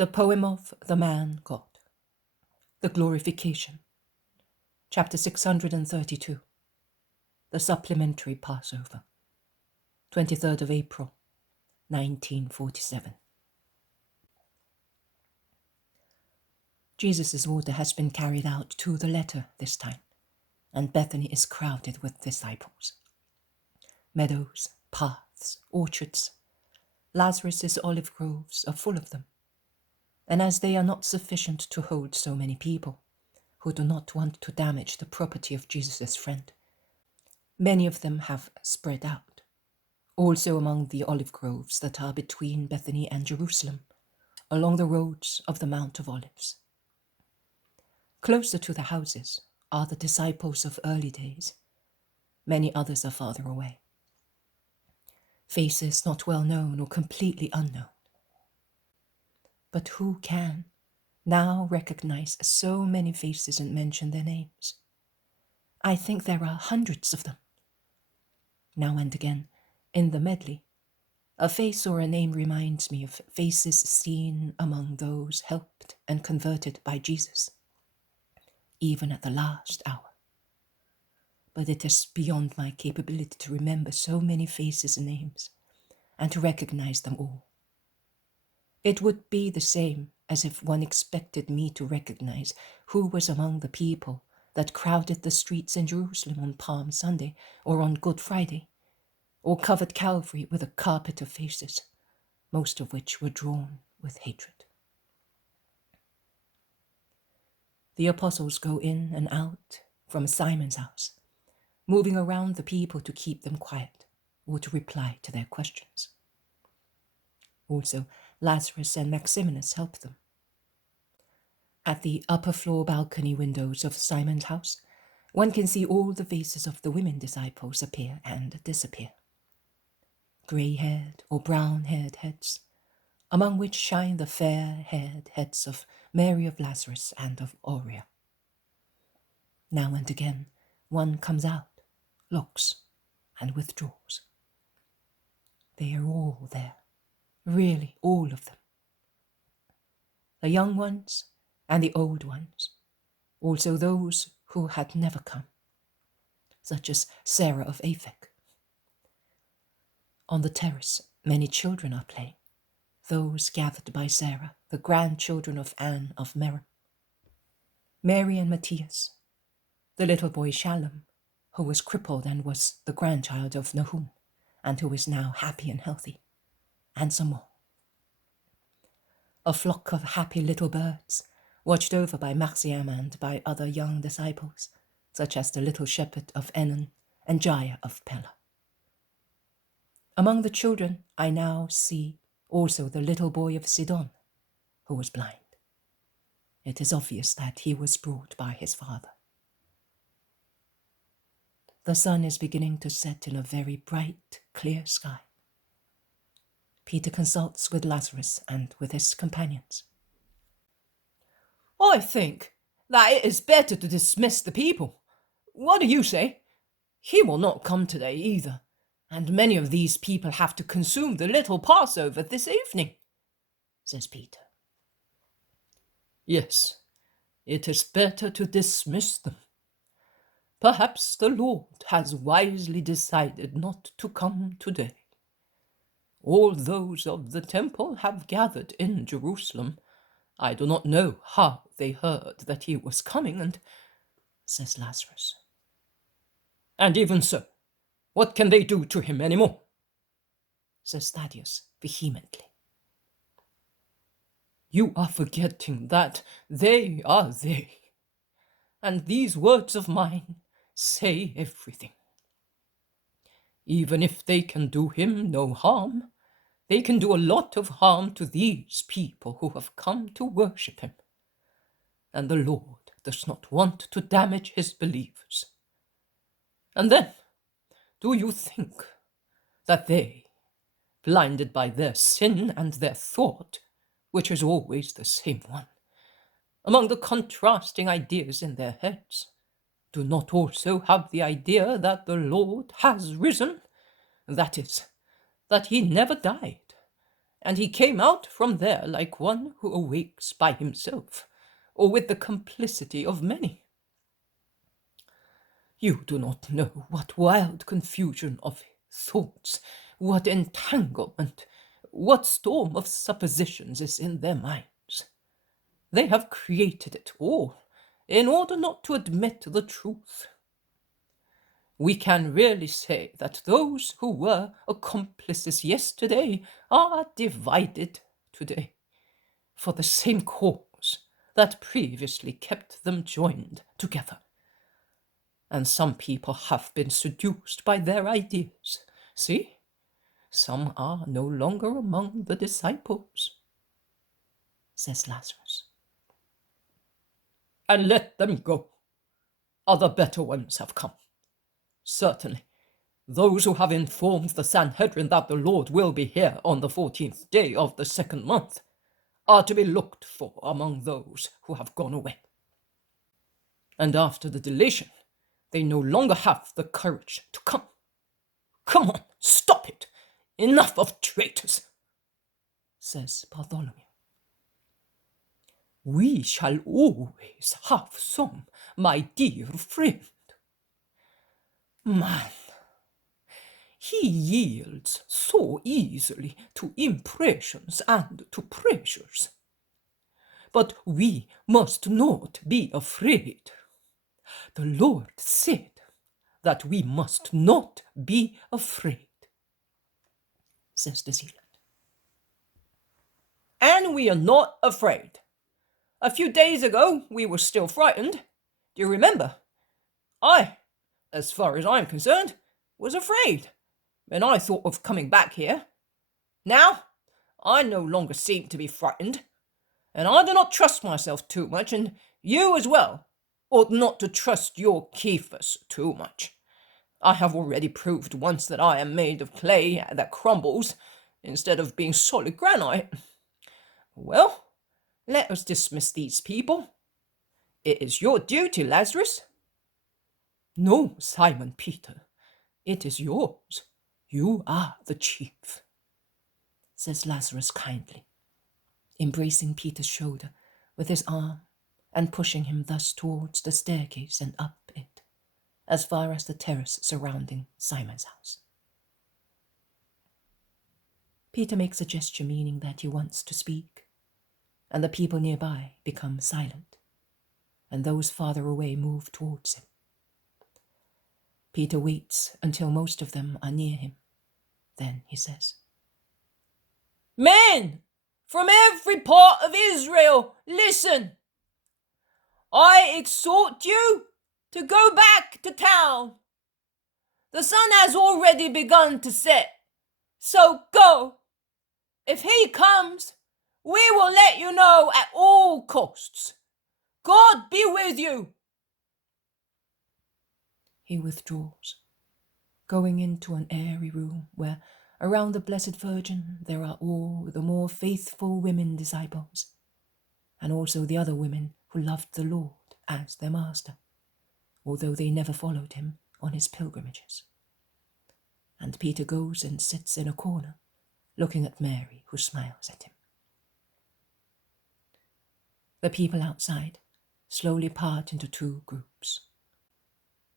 The Poem of the Man God. The Glorification. Chapter 632. The Supplementary Passover. 23rd of April, 1947. Jesus' order has been carried out to the letter this time, and Bethany is crowded with disciples. Meadows, paths, orchards, Lazarus' olive groves are full of them. And as they are not sufficient to hold so many people, who do not want to damage the property of Jesus' friend, many of them have spread out, also among the olive groves that are between Bethany and Jerusalem, along the roads of the Mount of Olives. Closer to the houses are the disciples of early days. Many others are farther away. Faces not well known or completely unknown. But who can now recognize so many faces and mention their names? I think there are hundreds of them. Now and again, in the medley, a face or a name reminds me of faces seen among those helped and converted by Jesus, even at the last hour. But it is beyond my capability to remember so many faces and names, and to recognize them all. It would be the same as if one expected me to recognize who was among the people that crowded the streets in Jerusalem on Palm Sunday or on Good Friday, or covered Calvary with a carpet of faces, most of which were drawn with hatred. The apostles go in and out from Simon's house, moving around the people to keep them quiet or to reply to their questions. Also, Lazarus and Maximinus help them. At the upper floor balcony windows of Simon's house, one can see all the faces of the women disciples appear and disappear. Grey-haired or brown-haired heads, among which shine the fair-haired heads of Mary of Lazarus and of Aurea. Now and again, one comes out, looks, and withdraws. They are all there. Really, all of them. The young ones and the old ones, also those who had never come, such as Sarah of Aphek. On the terrace, many children are playing, those gathered by Sarah, the grandchildren of Anne of Merom. Mary and Matthias, the little boy Shalom, who was crippled and was the grandchild of Nahum, and who is now happy and healthy, and some more. A flock of happy little birds, watched over by Marciam and by other young disciples, such as the little shepherd of Enon and Jair of Pella. Among the children I now see also the little boy of Sidon, who was blind. It is obvious that he was brought by his father. The sun is beginning to set in a very bright, clear sky. Peter consults with Lazarus and with his companions. I think that it is better to dismiss the people. What do you say? He will not come today either, and many of these people have to consume the little Passover this evening, says Peter. Yes, it is better to dismiss them. Perhaps the Lord has wisely decided not to come today. All those of the temple have gathered in Jerusalem. I do not know how they heard that he was coming, and says Lazarus. And even so, what can they do to him anymore? Says Thaddeus vehemently. You are forgetting that they are they, and these words of mine say everything. Even if they can do him no harm, they can do a lot of harm to these people who have come to worship him. And the Lord does not want to damage his believers. And then, do you think that they, blinded by their sin and their thought, which is always the same one, among the contrasting ideas in their heads, do not also have the idea that the Lord has risen? That is, that he never died, and he came out from there like one who awakes by himself, or with the complicity of many. You do not know what wild confusion of thoughts, what entanglement, what storm of suppositions is in their minds. They have created it all in order not to admit the truth. We can really say that those who were accomplices yesterday are divided today, for the same cause that previously kept them joined together. And some people have been seduced by their ideas. See, some are no longer among the disciples, says Lazarus. And let them go. Other better ones have come. Certainly, those who have informed the Sanhedrin that the Lord will be here on the 14th day of the second month are to be looked for among those who have gone away. And after the delation, they no longer have the courage to come. Come on, stop it! Enough of traitors, says Bartholomew. We shall always have some, my dear friend. Man, he yields so easily to impressions and to pressures. But we must not be afraid. The Lord said that we must not be afraid, says the Zealand. And we are not afraid. A few days ago, we were still frightened. Do you remember? I, as far as I'm concerned, was afraid, and I thought of coming back here. Now, I no longer seem to be frightened, and I do not trust myself too much, and you as well ought not to trust your Cephas too much. I have already proved once that I am made of clay that crumbles, instead of being solid granite. Well, let us dismiss these people. It is your duty, Lazarus. No, Simon Peter, it is yours. You are the chief, says Lazarus kindly, embracing Peter's shoulder with his arm and pushing him thus towards the staircase and up it, as far as the terrace surrounding Simon's house. Peter makes a gesture meaning that he wants to speak, and the people nearby become silent, and those farther away move towards him. Peter waits until most of them are near him. Then he says, Men from every part of Israel, listen! I exhort you to go back to town. The sun has already begun to set, so go. If he comes, we will let you know at all costs. God be with you. He withdraws, going into an airy room where, around the Blessed Virgin, there are all the more faithful women disciples, and also the other women who loved the Lord as their master, although they never followed him on his pilgrimages. And Peter goes and sits in a corner, looking at Mary, who smiles at him. The people outside slowly part into two groups,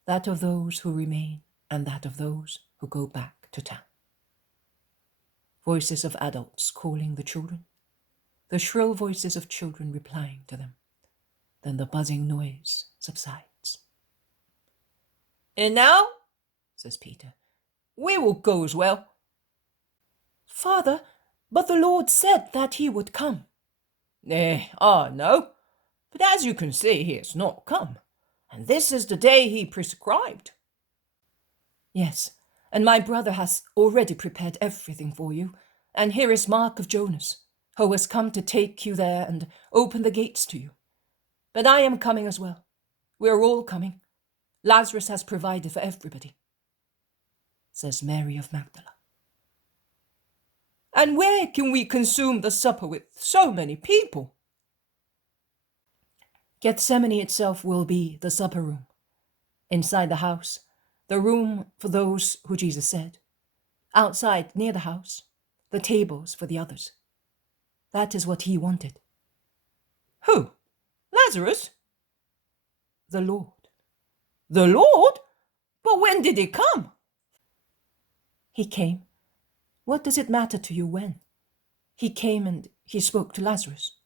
that of those who remain and that of those who go back to town. Voices of adults calling the children, the shrill voices of children replying to them. Then the buzzing noise subsides. And now, says Peter, we will go as well. Father, but the Lord said that he would come. I know, but as you can see, he has not come, and this is the day he prescribed. Yes, and my brother has already prepared everything for you, and here is Mark of Jonas, who has come to take you there and open the gates to you. But I am coming as well. We are all coming. Lazarus has provided for everybody, says Mary of Magdala. And where can we consume the supper with so many people? Gethsemane itself will be the supper room. Inside the house, the room for those who Jesus said. Outside, near the house, the tables for the others. That is what he wanted. Who? Lazarus? The Lord. The Lord? But when did he come? He came. What does it matter to you when? He came and he spoke to Lazarus.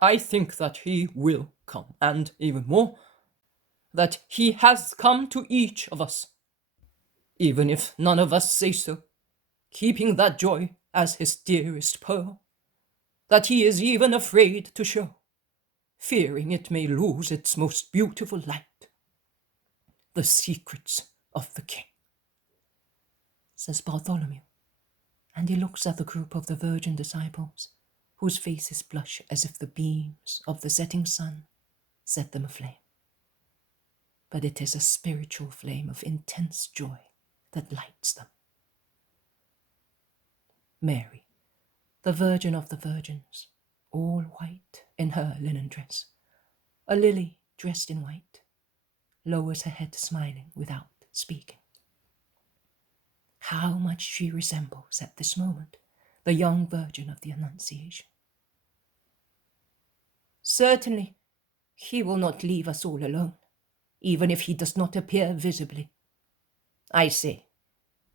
I think that he will come, and even more, that he has come to each of us, even if none of us say so, keeping that joy as his dearest pearl, that he is even afraid to show, fearing it may lose its most beautiful light, the secrets of the King, says Bartholomew, and he looks at the group of the virgin disciples, whose faces blush as if the beams of the setting sun set them aflame. But it is a spiritual flame of intense joy that lights them. Mary, the Virgin of the Virgins, all white in her linen dress, a lily dressed in white, lowers her head smiling without speaking. How much she resembles at this moment the young Virgin of the Annunciation. Certainly, he will not leave us all alone, even if he does not appear visibly. I say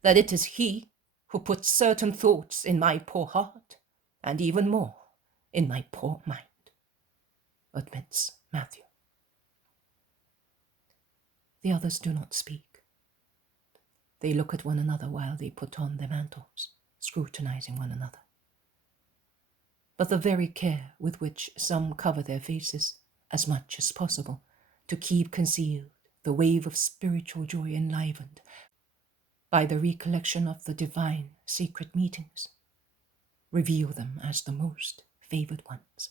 that it is he who puts certain thoughts in my poor heart, and even more in my poor mind, admits Matthew. The others do not speak. They look at one another while they put on their mantles, scrutinizing one another. But the very care with which some cover their faces, as much as possible, to keep concealed the wave of spiritual joy enlivened by the recollection of the divine secret meetings, reveal them as the most favored ones.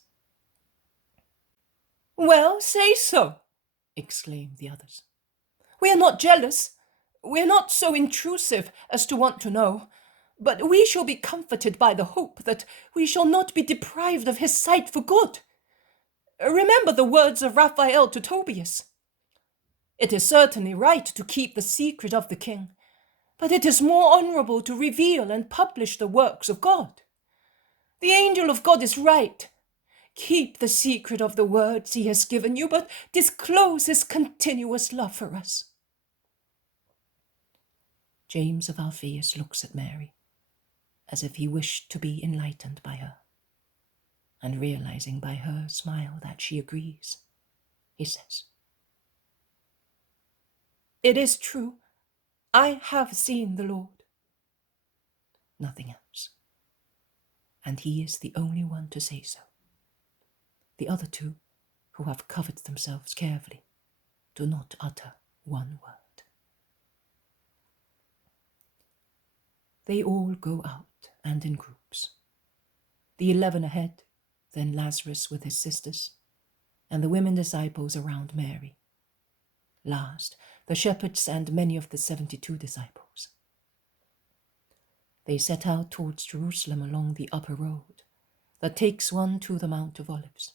Well, say so, exclaimed the others. We are not jealous. We are not so intrusive as to want to know, but we shall be comforted by the hope that we shall not be deprived of his sight for good. Remember the words of Raphael to Tobias. It is certainly right to keep the secret of the King, but it is more honourable to reveal and publish the works of God. The angel of God is right. Keep the secret of the words he has given you, but disclose his continuous love for us. James of Alphaeus looks at Mary, as if he wished to be enlightened by her, and realizing by her smile that she agrees, he says, It is true. I have seen the Lord. Nothing else. And he is the only one to say so. The other two, who have covered themselves carefully, do not utter one word. They all go out, and in groups. The 11 ahead, then Lazarus with his sisters, and the women disciples around Mary. Last, the shepherds and many of the 72 disciples. They set out towards Jerusalem along the upper road that takes one to the Mount of Olives.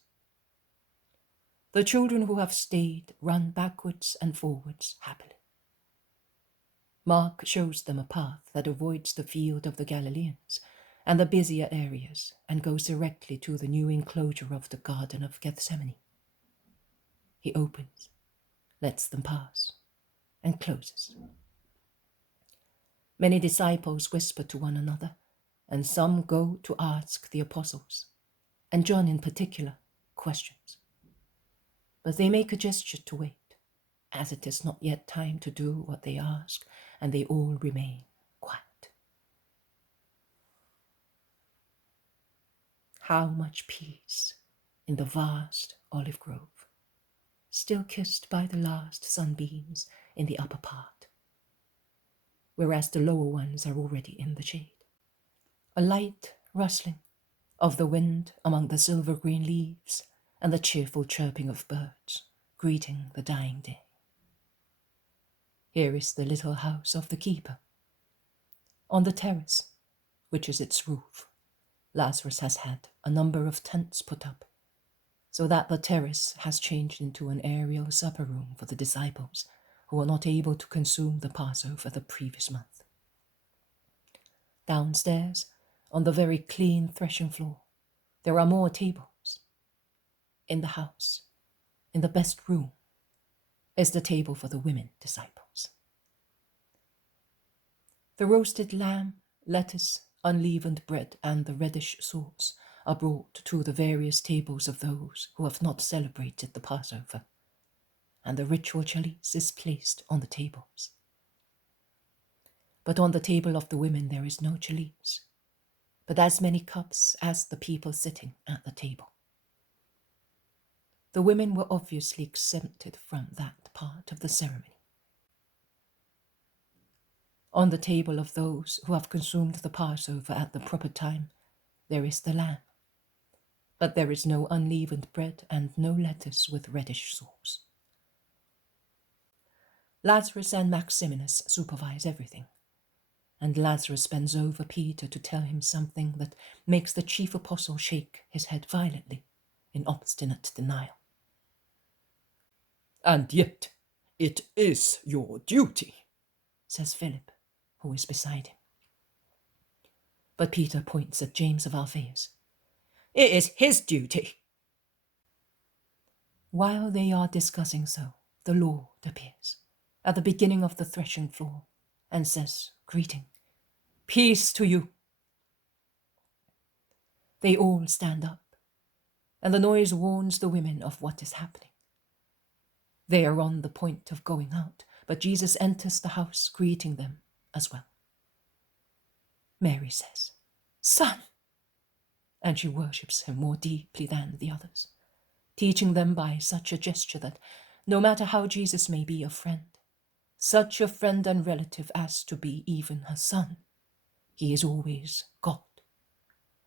The children who have stayed run backwards and forwards happily. Mark shows them a path that avoids the field of the Galileans and the busier areas and goes directly to the new enclosure of the Garden of Gethsemane. He opens, lets them pass, and closes. Many disciples whisper to one another, and some go to ask the apostles, and John in particular, questions. But they make a gesture to wait, as it is not yet time to do what they ask, and they all remain quiet. How much peace in the vast olive grove, still kissed by the last sunbeams in the upper part, whereas the lower ones are already in the shade. A light rustling of the wind among the silver-green leaves and the cheerful chirping of birds greeting the dying day. Here is the little house of the keeper. On the terrace, which is its roof, Lazarus has had a number of tents put up, so that the terrace has changed into an aerial supper room for the disciples who were not able to consume the Passover the previous month. Downstairs, on the very clean threshing floor, there are more tables. In the house, in the best room, is the table for the women disciples. The roasted lamb, lettuce, unleavened bread, and the reddish sauce are brought to the various tables of those who have not celebrated the Passover, and the ritual chalice is placed on the tables. But on the table of the women there is no chalice, but as many cups as the people sitting at the table. The women were obviously exempted from that part of the ceremony. On the table of those who have consumed the Passover at the proper time, there is the lamb, but there is no unleavened bread and no lettuce with reddish sauce. Lazarus and Maximinus supervise everything, and Lazarus bends over Peter to tell him something that makes the chief apostle shake his head violently in obstinate denial. And yet it is your duty, says Philip, who is beside him. But Peter points at James of Alphaeus. It is his duty. While they are discussing so, the Lord appears at the beginning of the threshing floor and says, greeting, Peace to you. They all stand up, and the noise warns the women of what is happening. They are on the point of going out, but Jesus enters the house, greeting them as well. Mary says, Son, and she worships him more deeply than the others, teaching them by such a gesture that no matter how Jesus may be a friend, such a friend and relative as to be even her son, he is always God,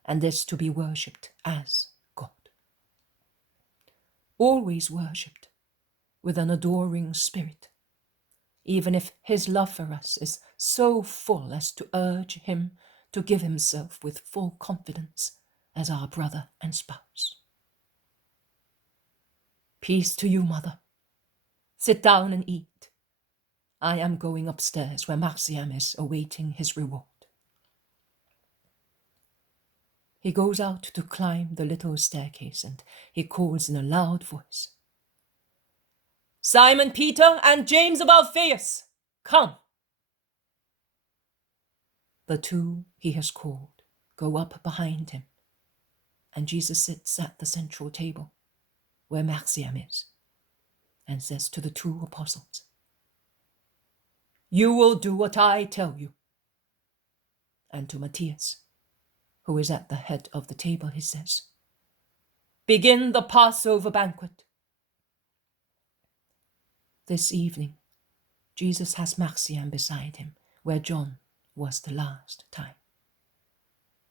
and is to be worshipped as God. Always worshipped with an adoring spirit, even if his love for us is so full as to urge him to give himself with full confidence as our brother and spouse. Peace to you, mother. Sit down and eat. I am going upstairs where Marciam is awaiting his reward. He goes out to climb the little staircase and he calls in a loud voice, Simon Peter and James of Alphaeus, come. The two he has called go up behind him, and Jesus sits at the central table where Marciam is and says to the two apostles, You will do what I tell you. And to Matthias, who is at the head of the table, he says, Begin the Passover banquet. This evening, Jesus has Marciam beside him, where John was the last time.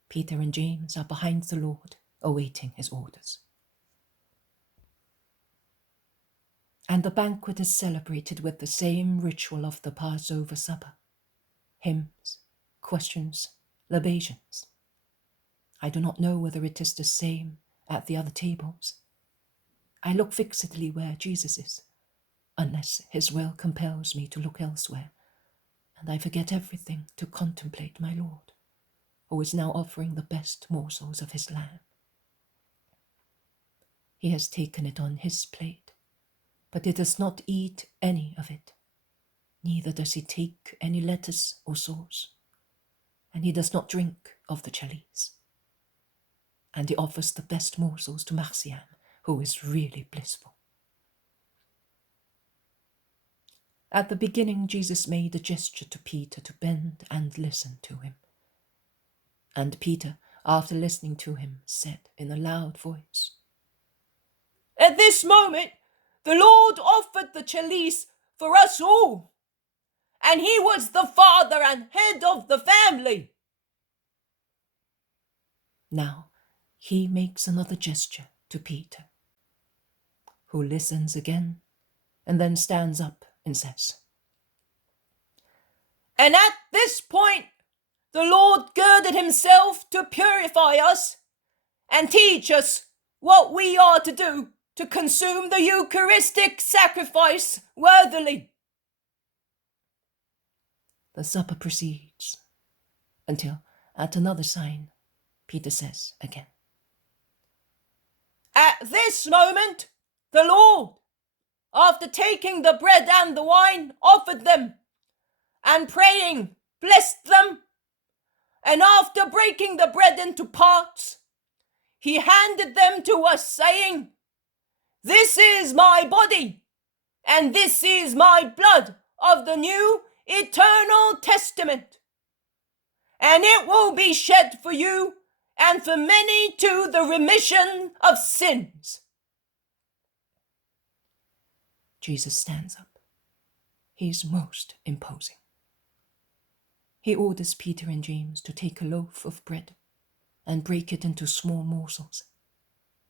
Peter and James are behind the Lord, awaiting his orders. And the banquet is celebrated with the same ritual of the Passover supper: hymns, questions, libations. I do not know whether it is the same at the other tables. I look fixedly where Jesus is, unless his will compels me to look elsewhere, and I forget everything to contemplate my Lord, who is now offering the best morsels of his lamb. He has taken it on his plate, but he does not eat any of it, neither does he take any lettuce or sauce, and he does not drink of the chalice. And he offers the best morsels to Marciam, who is really blissful. At the beginning, Jesus made a gesture to Peter to bend and listen to him. And Peter, after listening to him, said in a loud voice, At this moment, the Lord offered the chalice for us all, and he was the father and head of the family. Now he makes another gesture to Peter, who listens again and then stands up and says, And at this point, the Lord girded himself to purify us and teach us what we are to do to consume the Eucharistic sacrifice worthily. The supper proceeds until, At another sign, Peter says again. At this moment, the Lord, after taking the bread and the wine, offered them, and praying, blessed them, and after breaking the bread into parts, he handed them to us, saying, "This is my body, and this is my blood of the new eternal testament, and it will be shed for you and for many to the remission of sins." Jesus stands up. He's most imposing. He orders Peter and James to take a loaf of bread and break it into small morsels,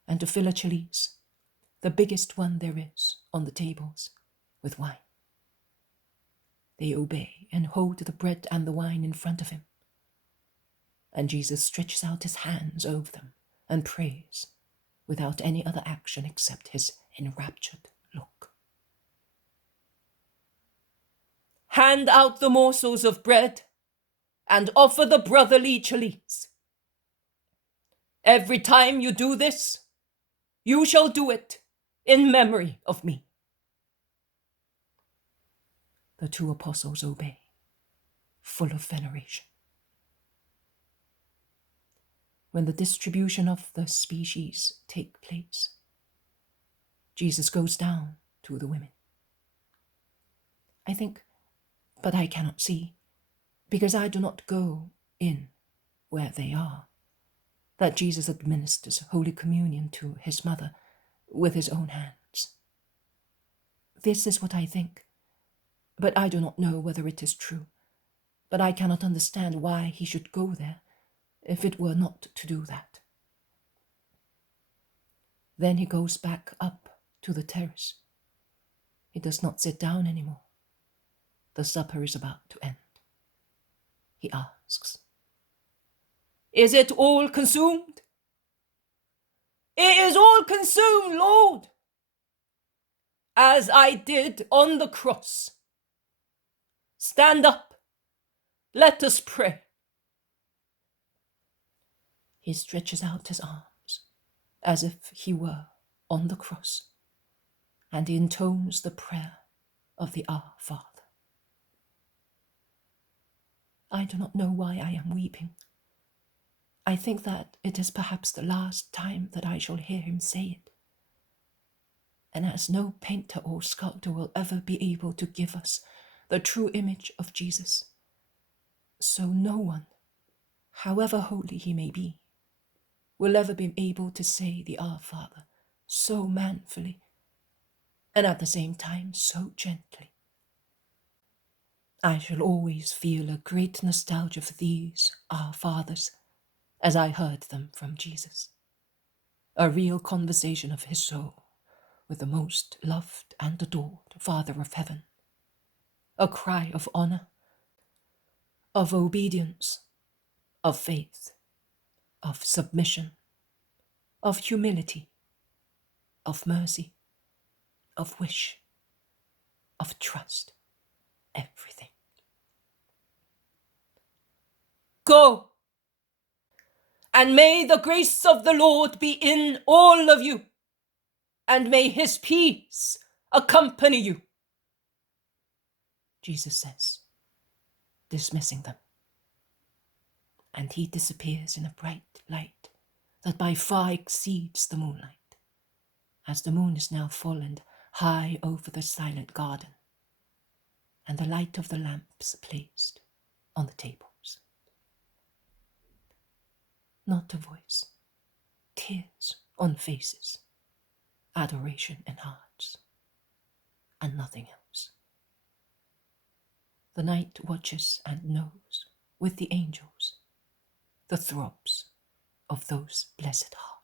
and to fill a chalice, the biggest one there is, on the tables, with wine. They obey and hold the bread and the wine in front of him, and Jesus stretches out his hands over them and prays without any other action except his enraptured look. Hand out the morsels of bread and offer the brotherly chalice. Every time you do this, you shall do it in memory of me. The two apostles obey, full of veneration. When the distribution of the species take place, Jesus goes down to the women. I think, but I cannot see, because I do not go in where they are, that Jesus administers Holy Communion to his mother with his own hands. This is what I think, but I do not know whether it is true. But I cannot understand why he should go there if it were not to do that. Then he goes back up to the terrace. He does not sit down anymore. The supper is about to end. He asks, "Is it all consumed?" "It is all consumed, Lord." "As I did on the cross." "Stand up. Let us pray." He stretches out his arms as if he were on the cross, and he intones the prayer of the Our Father. I do not know why I am weeping. I think that it is perhaps the last time that I shall hear him say it. And as no painter or sculptor will ever be able to give us the true image of Jesus, so no one, however holy he may be, will ever be able to say the Our Father so manfully and at the same time so gently. I shall always feel a great nostalgia for these Our Fathers as I heard them from Jesus, a real conversation of his soul with the most loved and adored Father of heaven, a cry of honor, of obedience, of faith, of submission, of humility, of mercy, of wish, of trust, everything. Go, and may the grace of the Lord be in all of you, and may his peace accompany you, Jesus says, dismissing them. And he disappears in a bright light that by far exceeds the moonlight, as the moon is now full and high over the silent garden, and the light of the lamps placed on the tables. Not a voice, tears on faces, adoration in hearts, and nothing else. The night watches and knows with the angels the throbs of those blessed hearts.